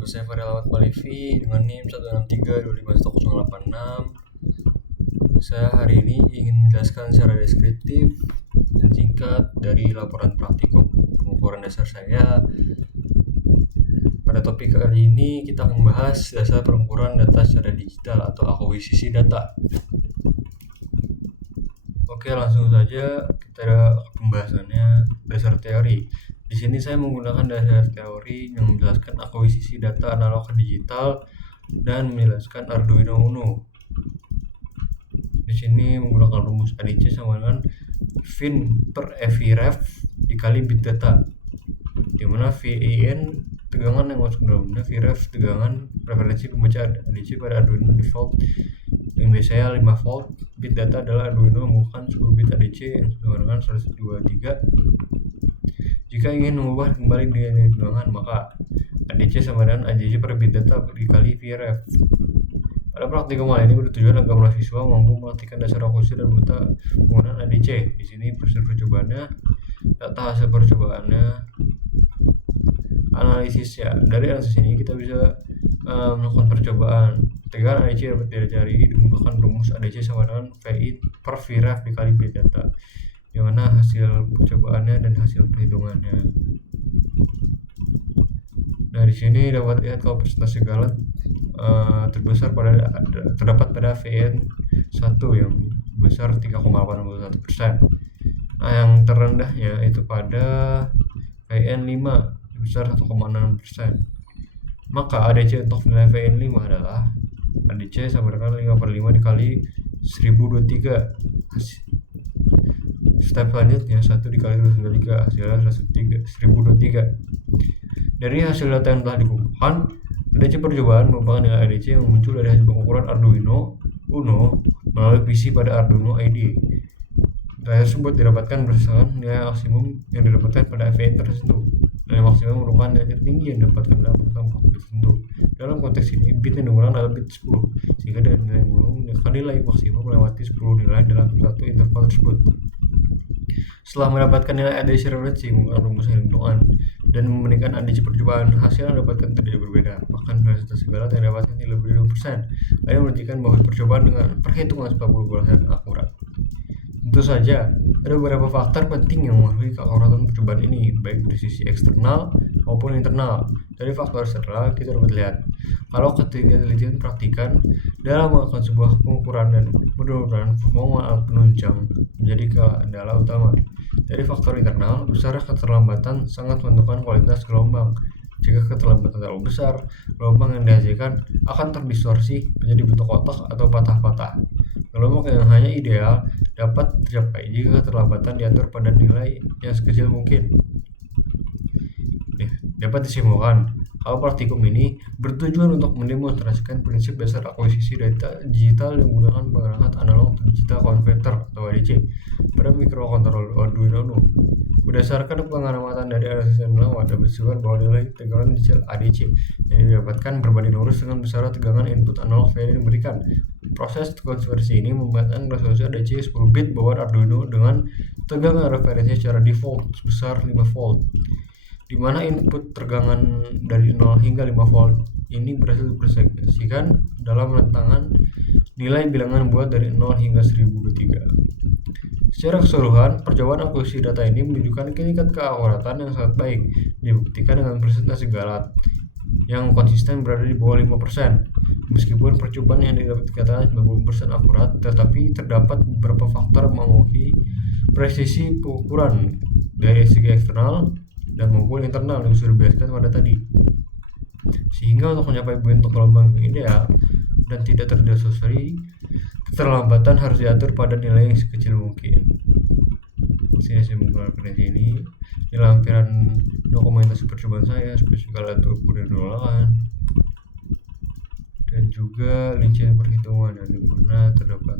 Nama saya Fahri Alamat Malifi dengan NIM 163251086. Saya hari ini ingin menjelaskan secara deskriptif dan singkat dari laporan praktikum pengukuran dasar saya. Pada topik kali ini kita akan membahas dasar pengukuran data secara digital atau akuisisi data. Oke, langsung saja kita pembahasannya dasar teori. Di sini saya menggunakan dasar teori yang menjelaskan akuisisi data analog ke digital dan menjelaskan Arduino Uno. Di sini menggunakan rumus ADC sama dengan VIN per VREF dikali bit data, di mana VIN tegangan yang masuk dalamnya, VREF tegangan preferensi pembacaan ADC pada Arduino default yang biasanya 5 volt. Bit data adalah Arduino membutuhkan 10 bit ADC yang sama dengan 123. Jika ingin mengubah kembali nilai tegangan, maka ADC sama dengan ADC per bit data dikali VREF. Pada praktikum ini bertujuan agar mahasiswa mampu melatihkan dasar akuisisi dan data penggunaan ADC. Di sini prosedur percobaannya, data hasil percobaannya, analisisnya. Dari analisis ini kita bisa melakukan percobaan. Tegangan ADC dapat dicari menggunakan rumus ADC sama dengan VIN per VREF dikali bit data, di mana hasil percobaannya dan hasil perhitungannya. Nah, di sini dapat lihat kalau persentase galat terbesar terdapat pada VN 1 yang besar 3,81%. Nah, yang terendahnya itu pada VN 5 besar 1,6%. Maka ADC untuk nilai VN 5 adalah ADC sama dengan 5/5 dikali 1023. Step selanjutnya 1 dikali 203 hasilnya 1023. Dari hasil data yang telah dikumpulkan, ADC percobaan merupakan nilai ADC yang muncul dari hasil pengukuran Arduino Uno melalui PC pada Arduino IDE. Nilai tersebut didapatkan berdasarkan nilai maksimum yang didapatkan pada VN tertentu. Nilai maksimum merupakan nilai tertinggi yang didapatkan dalam waktu tertentu. Dalam konteks ini, bit yang digunakan adalah bit 10, sehingga dari nilai minimum nilai maksimum melewati 10 nilai dalam satu interval tersebut. Setelah mendapatkan nilai ADC referensi menggunakan rumus hitungan dan membandingkan ADC percobaan, hasil yang didapatkan tidak berbeda, bahkan persentase galat yang didapatkan tidak lebih dari 2%. Ini menunjukkan bahwa percobaan dengan perhitungan 40% akurat. Tentu saja, ada beberapa faktor penting yang mempengaruhi keakuratan percobaan ini, baik dari sisi eksternal maupun internal. Dari faktor eksternal, kita dapat lihat kalau ketika telitian praktikan dalam melakukan sebuah pengukuran dan penurunan performa alat penunjang menjadi kendala utama. Dari faktor internal, besar keterlambatan sangat menentukan kualitas gelombang. Jika keterlambatan terlalu besar, gelombang yang dihasilkan akan terdistorsi menjadi bentuk kotak atau patah-patah. Gelombang yang hanya ideal dapat tercapai jika keterlambatan diatur pada nilai yang sekecil mungkin. Dapat disimpulkan kalau praktikum ini bertujuan untuk mendemonstrasikan prinsip dasar akuisisi data digital yang menggunakan perangkat analog to digital converter atau ADC pada microcontroller Arduino Uno. Berdasarkan pengamatan dari analisis yang dilakukan, dapat disebutkan bahwa nilai tegangan digital ADC yang didapatkan berbanding lurus dengan besar tegangan input analog VN yang diberikan. Proses konversi ini membuatkan resolusi ADC 10 bit bawaan Arduino dengan tegangan referensi secara default sebesar 5 volt, di mana input tegangan dari 0 hingga 5 volt ini berhasil dipresentasikan dalam rentangan nilai bilangan bulat dari 0 hingga 1023. Secara keseluruhan, percobaan akuisisi data ini menunjukkan tingkat keakuratan yang sangat baik, dibuktikan dengan persentase galat yang konsisten berada di bawah 5%. Meskipun percobaan yang dikatakan 90% akurat, tetapi terdapat beberapa faktor menguji presisi pengukuran dari segi eksternal dan maupun internal yang sudah dijelaskan pada tadi. Sehingga untuk mencapai bentuk gelombang yang ideal dan tidak terdistorsi, keterlambatan harus diatur pada nilai yang sekecil mungkin. Sini saya menggunakan referensi ini di lampiran dokumentasi percobaan saya, spesifikasi kemudian penolakan, dan juga rincian perhitungan yang dimana terdapat.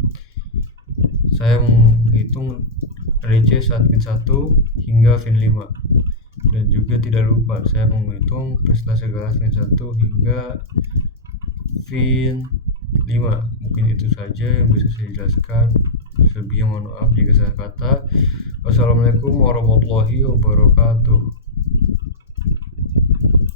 Saya menghitung ADC saat VIN 1 hingga VIN 5. Dan juga tidak lupa saya menghitung persentase galat VIN 1 hingga VIN 5. Mungkin itu saja yang bisa saya jelaskan. Selebihnya mohon maaf jika salah kata. Wassalamualaikum warahmatullahi wabarakatuh.